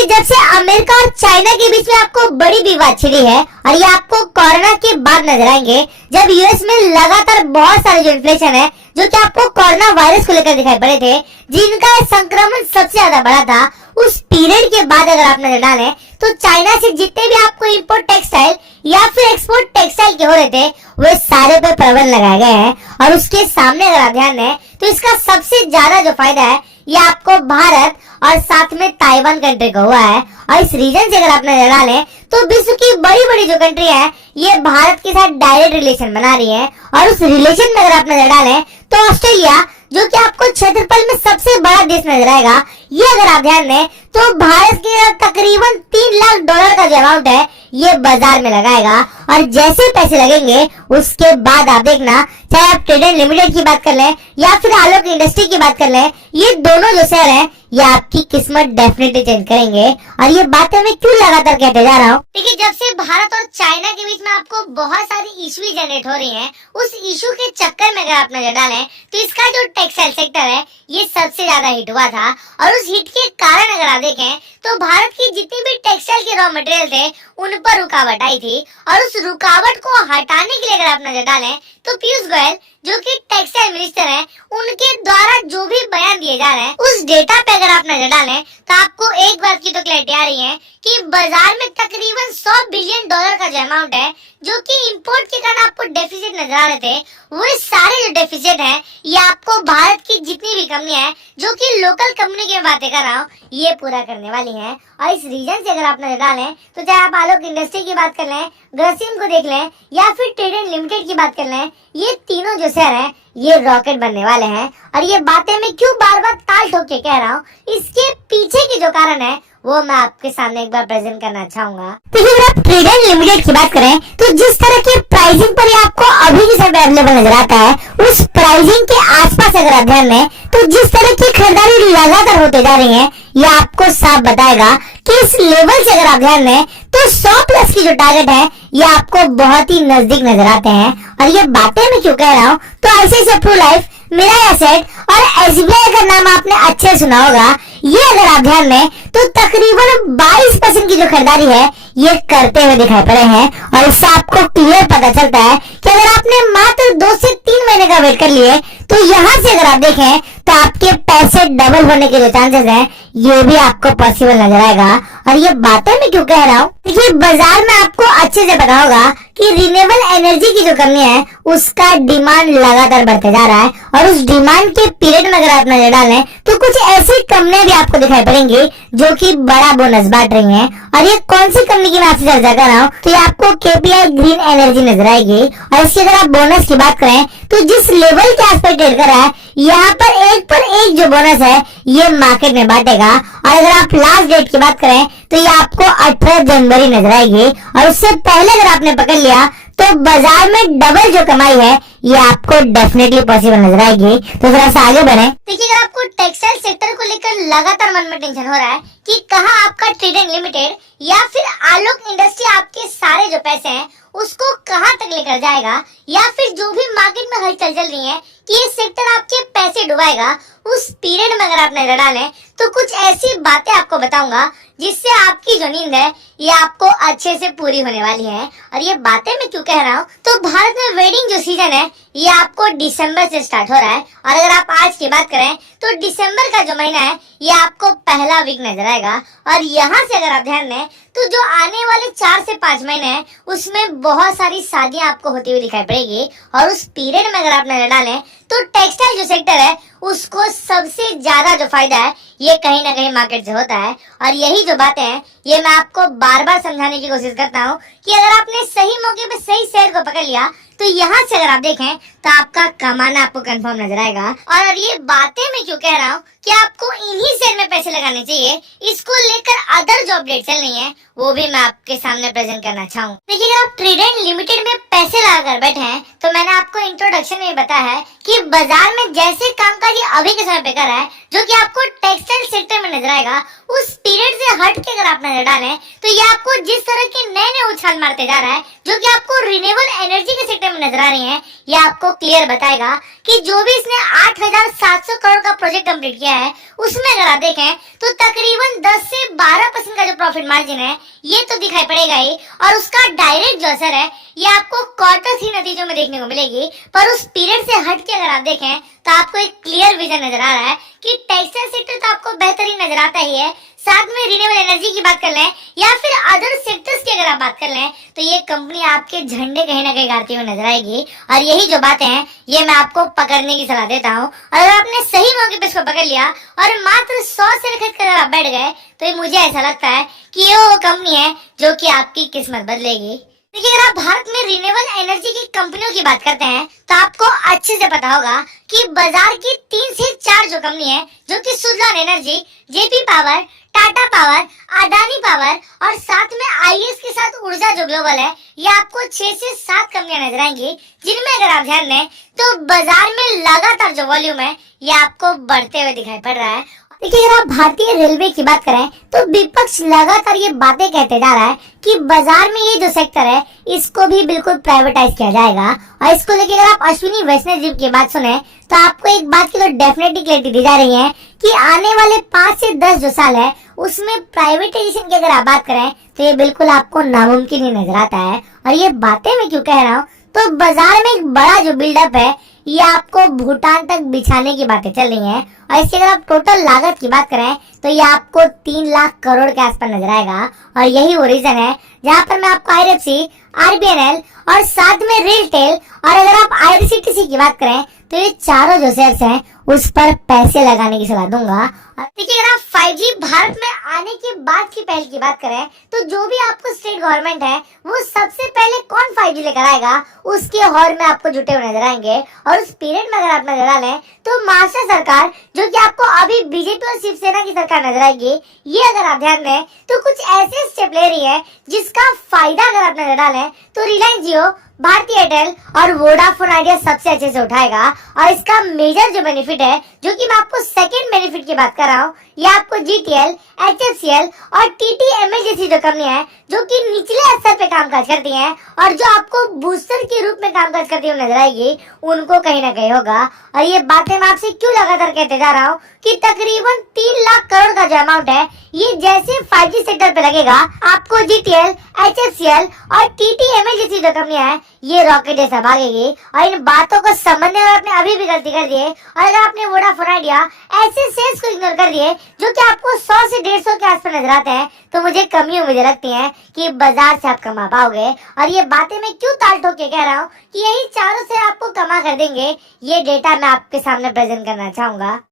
देखिए, जब से अमेरिका और चाइना के बीच में आपको बड़ी विवाद छिड़ी है और ये आपको कोरोना के बाद नजर आएंगे, जब यूएस में लगातार बहुत सारे जो इन्फ्लेशन है, जो कि आपको कोरोना वायरस को लेकर दिखाई पड़े थे, जिनका संक्रमण सबसे ज्यादा बड़ा था, उस पीरियड के बाद अगर आप नजर डालें तो चाइना से जितने भी आपको इंपोर्ट टेक्सटाइल या फिर एक्सपोर्ट टेक्सटाइल के हो रहे थे, वे सारे पे प्रतिबंध लगाए गए हैं। और उसके सामने अगर आप ध्यान दें तो इसका सबसे ज्यादा जो फायदा है ये आपको भारत और साथ में ताइवान कंट्री को हुआ है। और इस रीजन से अगर आप नजर डालें तो विश्व की बड़ी बड़ी जो कंट्री है ये भारत के साथ डायरेक्ट रिलेशन बना रही है। और उस रिलेशन में अगर आप नजर डालें तो ऑस्ट्रेलिया, जो कि आपको क्षेत्रफल में सबसे बड़ा देश नजर आएगा, ये अगर आप ध्यान दें तो भारत के तकरीबन $3 लाख का जो अमाउंट है ये बाजार में लगाएगा। और जैसे पैसे लगेंगे उसके बाद आप देखना, चाहे आप ट्रेड लिमिटेड की बात कर लें या फिर आलोक इंडस्ट्री की बात कर लें, ये दोनों जो शेयर हैं ये आपकी किस्मत डेफिनेटली चेंज करेंगे। और ये बातें मैं क्यों लगातार कहते जा रहा हूँ, देखिए जब से भारत और चाइना के बीच में आपको बहुत सारी इशू जनरेट हो रही हैं, उस इशू के चक्कर में अगर आप नजर डालें तो इसका जो टेक्सटाइल सेक्टर है ये सबसे ज्यादा हिट हुआ था। और उस हिट के कारण अगर आप देखें तो भारत की जितनी भी टेक्सटाइल के रॉ मटेरियल थे उन पर रुकावट आई थी। और उस रुकावट को हटाने के लिए अगर आप नजर डालें तो पीयूष गोयल, जो कि टेक्सटाइल मिनिस्टर हैं, उनके द्वारा जो भी बयान दिए जा रहे हैं उस डेटा पे अगर आप नजर डालें तो आपको एक बात की तो क्लैरिटी आ रही है कि बाजार में तकरीबन $100 बिलियन का जो अमाउंट है, जो कि इंपोर्ट के कारण आपको डेफिसिट नजर आ रहे थे, वो सारे जो डेफिसिट है ये आपको भारत की जितनी भी कंपनी है, जो कि लोकल कंपनी की बातें कर रहा हूँ, ये पूरा करने वाली है। और इस रीजन से अगर आप नजर डालें तो चाहे आप आलोक इंडस्ट्री की बात कर लें, ग्रासिम को देख लें या फिर ट्रेड लिमिटेड की बात कर लें, ये तीनों जो शेयर हैं ये रॉकेट बनने वाले हैं। और ये बातें मैं क्यों बार बार ताल ठोक के कह रहा हूँ, इसके पीछे की जो कारण है वो मैं आपके सामने एक बार प्रेजेंट करना चाहूंगा। तो अगर आप ट्रेड लिमिटेड की बात करें तो जिस तरह की प्राइसिंग पर ये आपको अभी के समय अवेलेबल नजर आता है, उस प्राइसिंग के आसपास अगर आप ध्यान दें तो जिस तरह की खरीदारी लगातार होते जा रही है, ये आपको साफ बताएगा कि इस लेवल से अगर आप ध्यान दें तो 100+ की जो टारगेट है ये आपको बहुत ही नजदीक नजर आते हैं। और ये बातें मैं क्यों कह रहा हूँ, तो ICICI Pru Life, Mirae Asset और एसबीआई का नाम आपने अच्छे सुना होगा, ये अगर आप ध्यान दें तो तकरीबन 22% की जो खरीदारी है ये करते हुए दिखाई पड़े हैं। और इससे आपको क्लियर पता चलता है कि अगर आपने मात्र 2 से 3 महीने का वेट कर लिए तो यहाँ से अगर आप देखें तो आपके पैसे डबल होने के जो चांसेस हैं ये भी आपको पॉसिबल नजर आएगा। और ये बातें मैं क्यों कह रहा हूँ, देखिए बाजार में आपको अच्छे से पता होगा कि रिन्यूएबल एनर्जी की जो कंपनी है उसका डिमांड लगातार बढ़ते जा रहा है। और उस डिमांड के पीरियड में अगर आप नजर डालें तो कुछ ऐसी कंपनियां भी आपको दिखाई पड़ेंगी जो कि बड़ा बोनस बांट रही हैं। और ये कौन सी कंपनी की मैं आपसे चर्चा कर रहा हूँ, तो ये आपको केपीआई ग्रीन एनर्जी नजर आएगी। और इसकी अगर आप बोनस की बात करें तो जिस लेवल के आसपास ट्रेड कर रहा है, यहाँ पर एक जो बोनस है ये मार्केट में बांटेगा। और अगर आप लास्ट डेट की बात करें तो ये आपको 18 जनवरी नजर आएगी। और उससे पहले अगर आपने पकड़ लिया तो बाजार में डबल जो कमाई है ये आपको डेफिनेटली पॉसिबल नजर आएगी। तो जरा सा आगे बढ़े। देखिए अगर आपको टेक्सटाइल सेक्टर को लेकर लगातार मन में टेंशन हो रहा है कि कहाँ आपका ट्रेड लिमिटेड या फिर आलोक इंडस्ट्री आपके सारे जो पैसे हैं उसको कहाँ तक लेकर जाएगा, या फिर जो भी मार्केट में हलचल चल रही है कि ये सेक्टर आपके पैसे डुबाएगा, उस पीरियड में अगर आप नजर डालें तो कुछ ऐसी बातें आपको बताऊंगा जिससे आपकी जो नींद है ये आपको अच्छे से पूरी होने वाली है। और ये बातें मैं क्यों कह रहा हूँ, तो भारत में वेडिंग जो सीजन है ये आपको दिसंबर से स्टार्ट हो रहा है। और अगर आप आज की बात करें तो दिसंबर का जो महीना है ये आपको पहला वीक नजर आएगा। और यहाँ से अगर आप ध्यान दें तो जो आने वाले 4 से 5 महीने हैं उसमें बहुत सारी शादियां आपको होती हुई दिखाई पड़ेगी। और उस पीरियड में अगर आप नजर डालें तो टेक्सटाइल जो सेक्टर है उसको सबसे ज्यादा जो फायदा है ये कहीं ना कहीं मार्केट से होता है। और यही जो बातें हैं ये मैं आपको बार बार समझाने की कोशिश करता हूँ कि अगर आपने सही मौके पे सही शेयर को पकड़ लिया तो यहाँ से अगर आप देखें तो आपका कमाना आपको कंफर्म नजर आएगा। और ये बातें मैं क्यों कह रहा हूँ कि आपको इन्हीं शेयर में पैसे लगाने चाहिए, इसको लेकर अदर जो अपडेट चल रही है वो भी मैं आपके सामने प्रेजेंट करना चाहूँ। देखिए अगर आप ट्रेड लिमिटेड में पैसे लगाकर बैठे हैं तो मैंने आपको इंट्रोडक्शन में बताया है कि बाजार में जैसे कामकाज अभी के समय पे कर रहा है, जो कि आपको टेक्सटाइल सेक्टर में नजर आएगा, उस पीरियड से हट के अगर आप नजर डालें तो ये आपको जिस तरह के नए उछाल मारते जा रहा है, जो कि आपको रिन्यूएबल एनर्जी के सेक्टर में नजर आ रही है, ये आपको क्लियर बताएगा कि जो भी इसने 8,700 करोड़ का प्रोजेक्ट कंप्लीट किया है उसमें अगर आप देखें तो तकरीबन 10 से 12% प्रॉफिट मार्जिन है ये तो दिखाई पड़ेगा ही, और उसका डायरेक्ट जो असर है ये आपको क्वार्टर 3 नतीजों में देखने को मिलेगी। पर उस पीरियड से हट के अगर आप देखें तो आपको एक क्लियर विजन नजर आ रहा है कि टेक्सटाइल सेक्टर तो आपको बेहतरीन नजर आता ही है, साथ में रिन्यूएबल एनर्जी की बात कर लें या फिर अदर सेक्टर्स की अगर आप बात कर लें तो ये कंपनी आपके झंडे कहीं ना कहीं गाड़ती हुई नजर आएगी। और यही जो बातें हैं ये मैं आपको पकड़ने की सलाह देता हूँ, और अगर आपने सही मौके पे इसको पकड़ लिया और मात्र 100 शेयर खरीद कर आप बैठ गए तो ये मुझे ऐसा लगता है कि ये वो कंपनी है जो कि आपकी किस्मत बदलेगी। देखिए, अगर आप भारत में रिन्यूएबल एनर्जी की कंपनियों की बात करते हैं तो आपको अच्छे से पता होगा कि बाजार की 3 से 4 जो कंपनी है जो कि Suzlon energy, JP power, Tata power, Adani power और साथ में आईएस के साथ ऊर्जा जो ग्लोबल है, ये आपको 6 से 7 कंपनियां नजर आएंगी जिनमें अगर आप ध्यान दें तो बाजार में लगातार जो वॉल्यूम है ये आपको बढ़ते हुए दिखाई पड़ रहा है। देखिए, अगर आप भारतीय रेलवे की बात करें तो विपक्ष लगातार ये बातें कहते जा रहा है कि बाजार में ये जो सेक्टर है इसको भी बिल्कुल प्राइवेटाइज किया जाएगा। और इसको लेकर अगर आप अश्विनी वैष्णव जी की बात सुने तो आपको एक बात की तो डेफिनेटली क्लैरिटी दी जा रही है कि आने वाले 5 से 10 जो साल है उसमें प्राइवेटाइजेशन की अगर आप बात करें तो ये बिल्कुल आपको नामुमकिन ही नजर आता है। और ये बातें मैं क्यों कह रहा हूँ, तो बाजार में एक बड़ा जो बिल्डअप है ये आपको भूटान तक बिछाने की बातें चल रही हैं। और इसकी अगर आप टोटल लागत की बात करें तो ये आपको 3 लाख करोड़ के आसपास नजर आएगा। और यही वो रीजन है जहाँ पर मैं आपको आईआरएफसी, आरबीएनएल और साथ में रेलटेल और अगर आप आईआरसीटीसी की बात करें तो ये चारों जो शेयर्स हैं उस पर पैसे लगाने की सलाह दूंगा। देखिए, अगर आप 5G भारत में आने के बाद की पहल की बात करें तो जो भी आपको स्टेट गवर्नमेंट है वो सबसे पहले कौन 5G लेकर आएगा उसके हॉर में आपको जुटे हुए नजर आएंगे। और उस पीरियड में अगर आप नजर डालें तो महाराष्ट्र सरकार जो कि आपको अभी बीजेपी और शिवसेना की सरकार नजर आएगी, ये अगर आप ध्यान दें तो कुछ ऐसे स्टेप ले रही है जिसका फायदा अगर आप नजर डालें तो रिलायंस जियो, भारती एयरटेल और वोडाफोन आइडिया सबसे अच्छे से उठाएगा। और इसका मेजर जो बेनिफिट है जो कि मैं आपको सेकंड बेनिफिट की बात कर रहा हूँ, ये आपको जीटीएल, एचएफसीएल और टीटीएमएल जैसी जो कंपनियां हैं जो कि निचले स्तर पे कामकाज करती हैं और जो आपको बूस्टर के रूप में कामकाज करती हुई नजर आएगी, उनको कहीं ना कहीं होगा। और ये बातें मैं आपसे क्यों लगातार कहते जा रहा हूँ कि तकरीबन 3 लाख करोड़ का जो अमाउंट है ये जैसे 5G सेक्टर पे लगेगा आपको जीटीएल, एचएफसीएल और टीटीएमएल जैसी जो कंपनियां हैं ये रॉकेट जैसा भागेगी। और इन बातों को समझने में आपने अभी भी गलती कर दी है। और अगर आपने वोडाफोन आइडिया ऐसे शेयर्स को इग्नोर कर दिए जो कि आपको 100 से 150 के आसपास नजर आते हैं तो मुझे कमी उम्मीदें लगती हैं कि बाजार से आप कमा पाओगे। और ये बातें मैं क्यों ताल ठोक के कह रहा हूँ कि यही चारों से आपको कमा कर देंगे, ये डेटा मैं आपके सामने प्रेजेंट करना चाहूंगा।